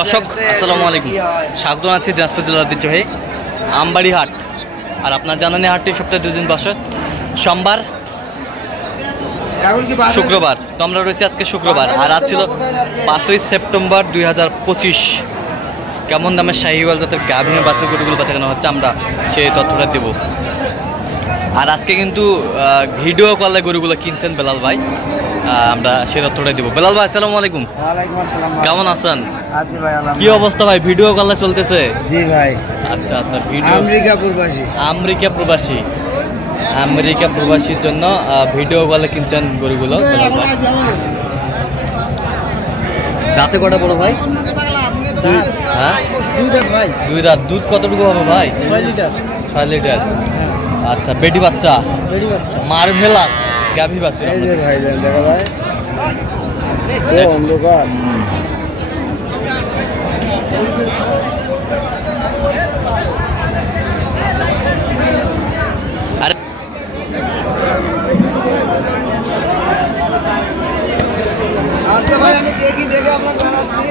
দর্শক আসসালামু আলাইকুম, স্বাগত জানাচ্ছি দিনাজপুর জেলার ঐতিহ্যবাহী আমবাড়ি হাট। আর আপনার জানেন এই হাটটি সপ্তাহে 2 দিন বসে, সোমবার শুক্রবার। তো আমরা রয়েছি আজকে শুক্রবার, আর আজ ছিল 5ই সেপ্টেম্বর 2025। কেমন দামের শাহিওয়াল জাতের গাভীর বাছুর গরুগুলো বেচাকেনা হচ্ছে আমরা সেই তথ্যটা দেব। আর আজকে কিন্তু ভিডিও কলে গরুগুলো কিনছেন বেলাল ভাই, আমরা সেই তথ্যটা দেবো। বেলাল ভাই আসসালামু আলাইকুম। ওয়ালাইকুম আসসালাম। কেমন আছেন? আছি ভাই, আলহামদুলিল্লাহ। কি অবস্থা ভাই? ভিডিও কলে চলতেছে? জি ভাই। আচ্ছা আচ্ছা, ভিডিও আমেরিকা প্রবাসীর জন্য ভিডিও কলে কিনছেন গরুগুলো। দাঁতে কটা বড় ভাই? হ্যাঁ, দুই দাঁত। দুধ কতটুকু হবে ভাই? 6 লিটার। আচ্ছা, বেটি বাচ্চা মার্ভেলাস গাভী বাছুর। এই যে ভাই দেখা যায় ও অন্ধকার। আরে আচ্ছা ভাই, আমি দেখে আমরা জানাচ্ছি।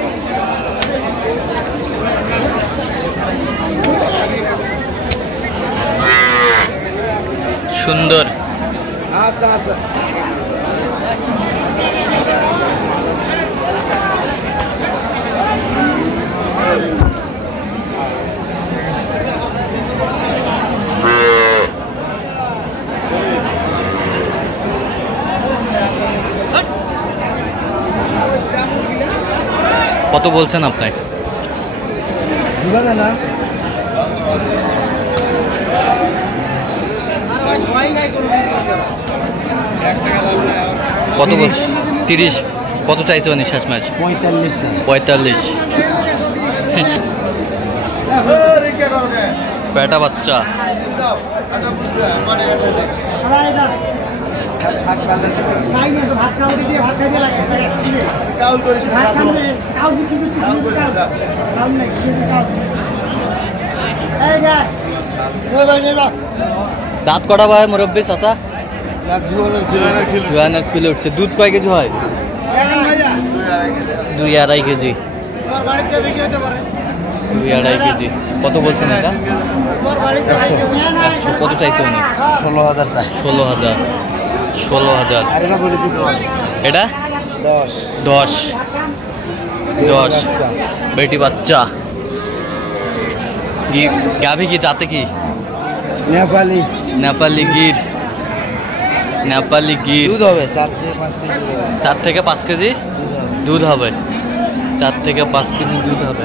সুন্দর। আচ্ছা আচ্ছা, কত বলছেন আপনি? না কত বলছেন? 30। কত চাইছে মানে শেষ ম্যাচ? 45। বেটা বাচ্চা। দাঁত কটা ভাই মুরব্বী চাচা? 2 কিলো উঠছে। দুধ কয় কেজি হয়? 2-2.5 কেজি। 2-2.5 কেজি। কত বলছেন এটা? 100। কত চাইছে উনি? 16,000 চাই। 16,000। এটা 10। বেটি বাচ্চা। গাভী কি জাতে কি? নেপালি গির। দুধ হবে 4 থেকে 5 কেজি। 4 থেকে 5 কেজি দুধ হবে। 4 থেকে 5 কেজি দুধ হবে।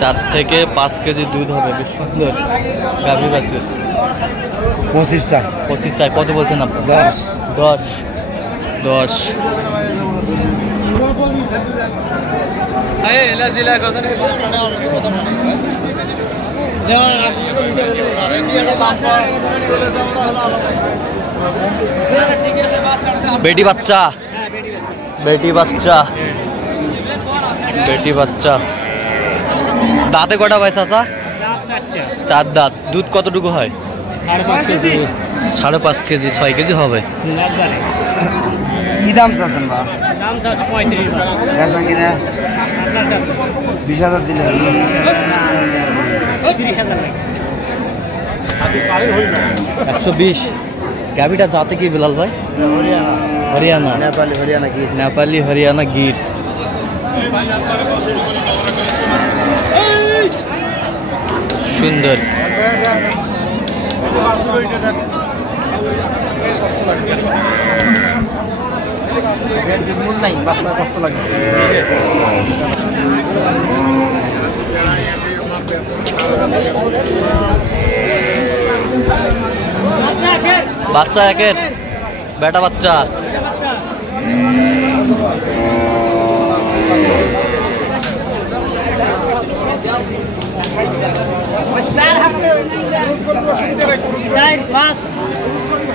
4 থেকে 5 কেজি দুধ হবে। বেশ সুন্দর গাভী বাছুর। 25 চাই। কত বলছেন আপনি? 10। বেটি বাচ্চা। দাঁতে কটা ভাই চাচা? 4 দাঁত। দুধ কতটুকু হয়? 5.5 কেজি। 6 কেজি হবে। কি দাম চাচ্ছেন বা? 20,000 দিলে 120। গাভীটা জাতে কি বেলাল ভাই? হরিয়ানা। নেপালি হরিয়ানা গির। সুন্দর। বাচ্চা একের। বেটা বাচ্চা।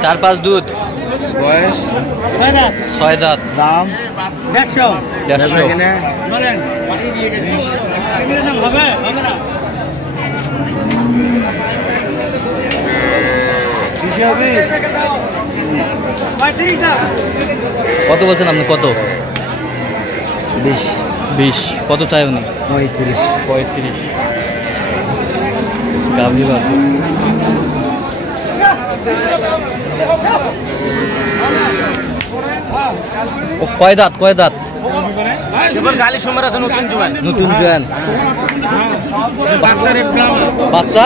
চার পাঁচ দুধ। বয়স 6 দাঁত। দাম 150। কত বলছেন আপনি? কত? 20 20 কত চাই উনি? 35 35 গাভী বাছুর। ও কয় দাঁত কয় দাঁত? নতুন জোয়ান। বাচ্চা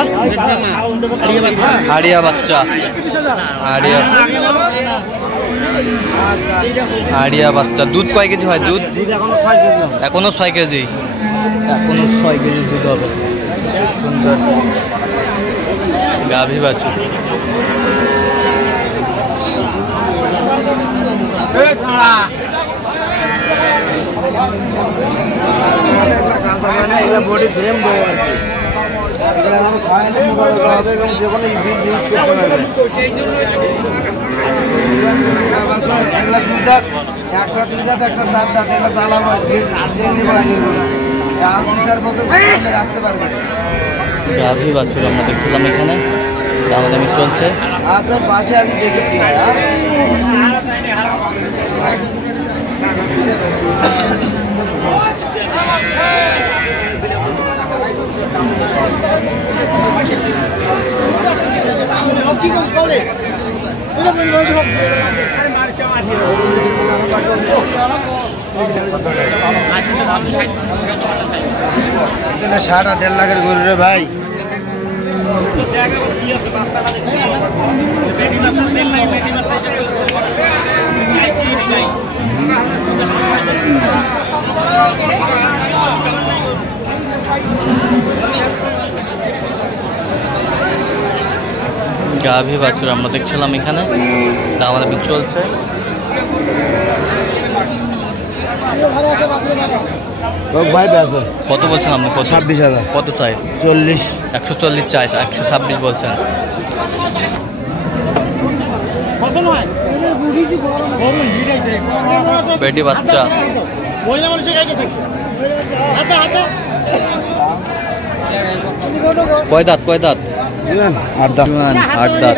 হাড়িয়া বাচ্চা হাড়িয়া বাচ্চা। দুধ কয় কেজি হয়? দুধ এখনো 6 কেজি। এখনো 6 কেজি দুধ হবে। সুন্দর গাভী বাছুর। বডি ফ্রেম দেবো আর কি, হবে এবং যে কোনো বীজ ইউজ করতে পারবে। এগুলা 2 দাঁত, একটা 2 দাঁত, একটা 4 দাঁত। এগুলা জ্বালাবো রাখতে পারবে। গাভী বাছুর আমরা দেখছিলাম এখানে, দামাদামি চলছে। আচ্ছা পাশে আছে দেখে কি হয়। এখানে 60 আর 1.5 লাখের গরু রে ভাই। গাভী বাছুর আমরা দেখছিলাম এখানে, দামাদামি চলছে। কত বলছেন আপনি? 26,000। কত চাই? 40। 140 চাই, 126 বলছেন। বেটি বাচ্চা। কয় দাঁত কয় দাঁত? 8 দাঁত। 8 দাঁত।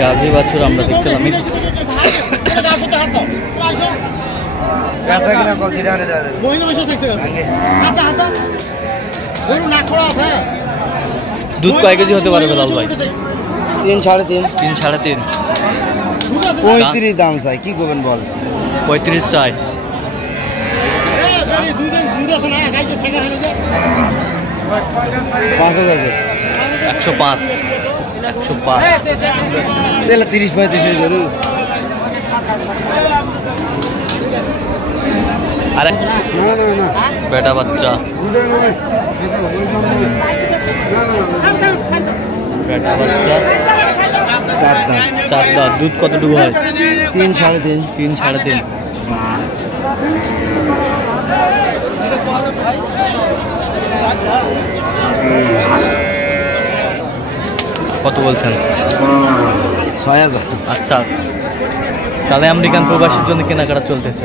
গাভী বাছুর আমরা দেখছিলাম। দুধ কয় কেজি হতে পারে বেলাল ভাই? 3 3.5। 3 3.5। 35 দাম চাই, কি করবেন বল? 35 চাই। 5,000। 105। 105। তাহলে 30-35 গরু। আরে না না না, বেটা বাচ্চা। বেটা বাচ্চা 4 দাঁত। 4 দাঁত। দুধ কতটুকু হয়? 3 3.5। 3 3.5। কত বলছেন? 6,000। আচ্ছা, তাহলে আমেরিকান প্রবাসীর জন্য কেনাকাটা চলতেছে।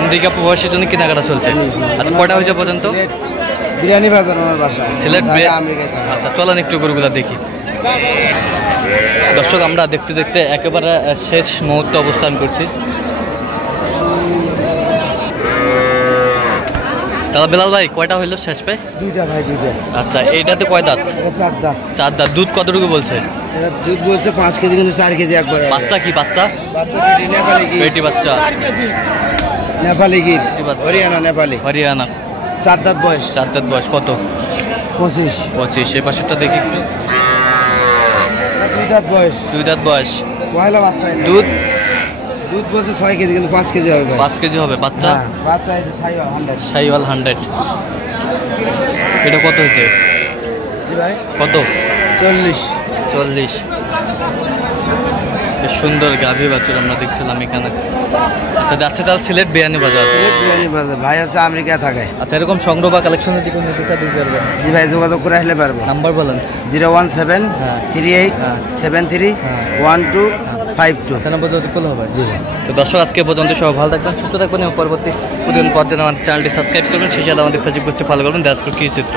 আমেরিকা প্রবাসীর জন্য কেনাকাটা চলছে। আচ্ছা, কটা হয়েছে পর্যন্ত? বিরিয়ানি বাজার আমার বাসা, সিলেট। আমেরিকায় থাকে। আচ্ছা, চলেন একটু গরুগুলা দেখি। দর্শক, আমরা দেখতে দেখতে একেবারে শেষ মুহূর্তে অবস্থান করছি। তাহলে বেলাল ভাই কয়টা হইলো শেষ পাই? 2টা ভাই, 2টা। আচ্ছা, এইটাতে কয় দাঁত? 4 দাঁত। 4 দাঁত। দুধ কতটুকু বলছে? এটা দুধ বলছে 5 কেজি, কিন্তু 4 কেজি একবার। বাচ্চা কি বাচ্চা? বাচ্চা বেটি, নেপালি কি? বেটি বাচ্চা। নেপালি কি? বাচ্চা। হরিয়ানা নেপালি। হরিয়ানা। 4 দাঁত বয়স। 4 দাঁত বয়স। কত? 25। 25। এই পাশেরটা দেখি একটু। 2 দাঁত বয়স। 2 দাঁত বয়স। পয়লা বাচ্চা। দুধ দুধ বলছে 6 কেজি, কিন্তু 5 কেজি হবে ভাই। 5 কেজি হবে। বাচ্চা? হ্যাঁ, বাচ্চা এই যে শাইওয়াল 100। এটা কত হয়েছে? জি ভাই। কত? 40। 40। বেশ সুন্দর গাভী বাছুর আমরা দেখছিলাম এখানে। আচ্ছা, যাচ্ছে তাহলে সিলেট বিয়ানি বাজার। সিলেট বিরিয়ানি বাজার। ভাই হচ্ছে আমেরিকায় থাকে। আচ্ছা, এরকম সংগ্রহ বা কালেকশনের দিকে নিতে চাই দিতে পারবেন? জি ভাই, যোগাযোগ করে আসলে পারবো। নাম্বার বলেন। 017 হ্যাঁ। 38 হ্যাঁ। 73 হ্যাঁ। 12 52 95 যোগাযোগ করলে হবে। জি। তো দর্শক আজকে পর্যন্ত সব ভালো থাকবেন, সুস্থ থাকবেন এবং পরবর্তী প্রতিদিন পর্যায়ে আমাদের চ্যানেলটি সাবস্ক্রাইব করবেন, সেই সাথে আমাদের ফেসবুক পেজটি ফলো করবেন। দাসপুর কৃষি চিত্র।